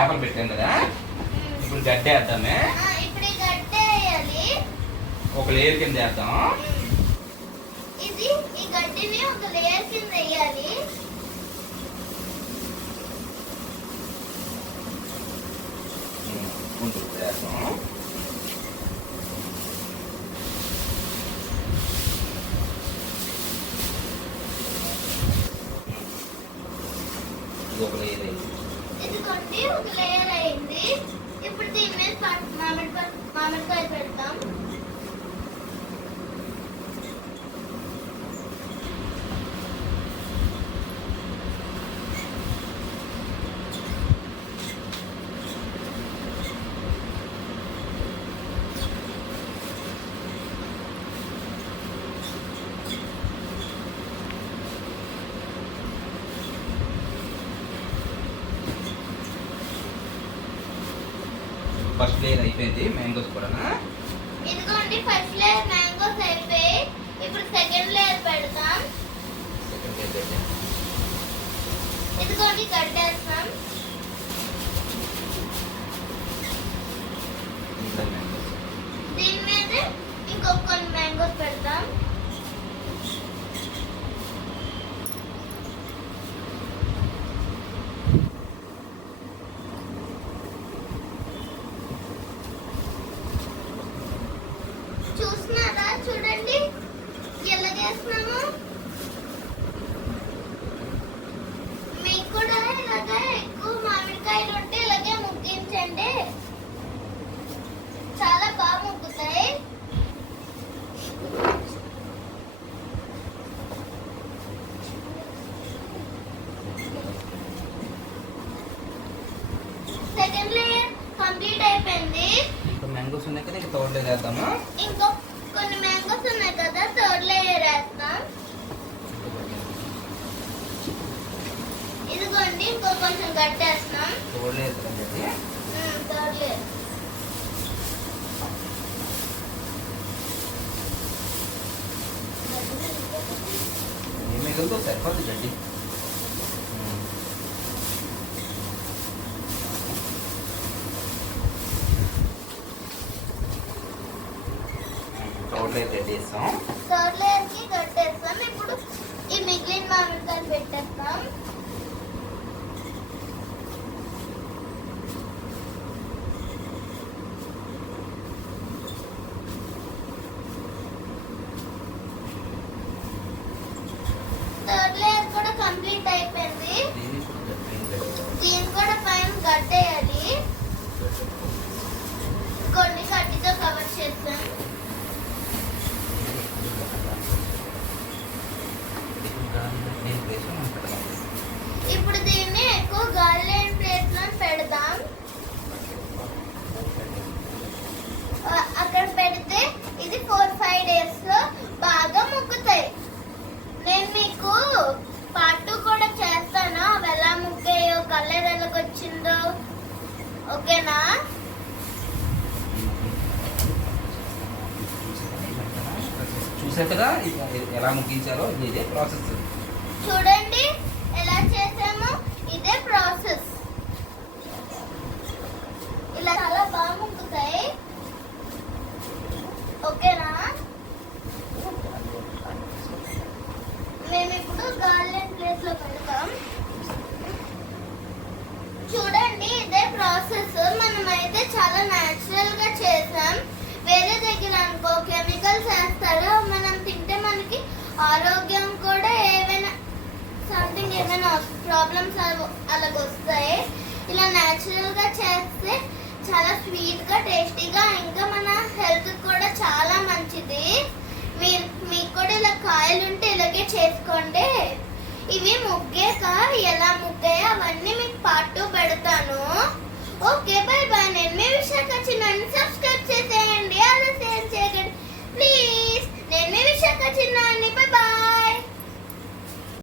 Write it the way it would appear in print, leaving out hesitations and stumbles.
చేపలు పెట్టాం కదా, ఇప్పుడు గడ్డి వేద్దామే. ఒక లేయర్ కింద వేద్దాం. ఇది ఈ గడ్డిని ఒక లేయర్ కింద వేయాలి. వేద్దాం. ఒక లేయర్ అయింది. ఇదిగోండి ఒక లేయర్ అయింది. ఇప్పుడు దీని మీద మామిడికాయ పెడతాం. ఫస్ట్ లేయర్ అయిపోయింది, మ్యాంగోస్ కూడా. ఇదిగోండి ఫస్ట్ లేయర్ మ్యాంగోస్ అయిపోయి, ఇప్పుడు సెకండ్ లేయర్ పెడతాం. ఇదిగోండి కట్టేస్తాం. దీని మీద ఇంకొక కొన్ని మ్యాంగోస్ పెడతాం. చూస్తున్నారా, చూడండి ఎలా చేస్తున్నాము. మీకు కూడా ఇలాగా ఎక్కువ మామిడికాయలు ఉంటే ఇలాగే ముగ్గించండి, చాలా బాగా ముగ్గుతాయి. సెకండ్ లేయర్ కంప్లీట్ అయిపోయింది. మ్యాంగోస్ ఉన్నాయి కదా, ఇంకా థర్డ్ లేయర్ వేద్దామా. ఇంకో కొన్ని మ్యాంగోస్ ఉన్నాయి కదా, థర్డ్ లేయర్ వేస్తాం. ఇదిగోండి ఇంకో కొంచెం కట్టేస్తాం. థర్డ్ లేయర్ కదండి. థర్డ్ లేయర్ ఏం మిగులుతో సరిపోతుంది గడ్డి. థర్డ్ లేయర్ కట్టేస్తాం. థర్డ్ లేయర్ కి కట్టేస్తాం. ఇప్పుడు ఈ మిగిలిన మామిడికాయలు పెట్టేస్తాం. థర్డ్ లేయర్ కూడా కంప్లీట్ అయిపోయింది. దీన్ని కూడా పైన కట్టేయాలి. కొన్ని కట్టితో కవర్ చేస్తాం. ఇప్పుడు దీన్ని ఎక్కువ గాలి లేని ప్లేస్ లో పెడదాం. అక్కడ పెడితే ఇది 4-5 days లో బాగా ముగ్గుతాయి. నేను మీకు పార్ట్ 2 కూడా చేస్తాను, అవి ఎలా ముగ్గాయో, కలర్ ఎలాగొచ్చిందో. ఓకేనా? చూసారు కదా ఎలా ముగించారో, ఇదే ప్రాసెస్. చూడండి ఎలా చేసామో, ఇదే ప్రాసెస్. ఇలా చాలా బాగా ముగ్గుతాయి. ఓకేనా? మేము ఇప్పుడు గార్డెన్ ప్లేస్ లో పెడతాం. చూడండి ఇదే ప్రాసెస్. మనమైతే చాలా న్యాచురల్ గా చేసాం. వేరే దగ్గర అనుకో కెమికల్స్ వేస్తారు, మనం తింటే మనకి ఆరోగ్యం కూడా ఏమైనా సంథింగ్ ఏమైనా ప్రాబ్లమ్స్ అలాగొస్తాయి. ఇలా న్యాచురల్ గా చేస్తే చాలా స్వీట్ గా టేస్టీగా, ఇంకా మన హెల్త్ కూడా చాలా మంచిది. మీకు కూడా ఇలా కాయలు ఉంటే ఇలాగే చేసుకోండి. ఇవి ముగ్గాక ఎలా ముగ్గాయో అవన్నీ మీకు పార్ట్ 2 పెడతాను. Okay, by by. నేను మీ విశాఖ చిన్నాన్ని సబ్స్క్రైబ్ చేసేయండి, అలా షేర్ చేయండి ప్లీజ్. నేను మీ విశాఖ చిన్నాన్ని, బై బై.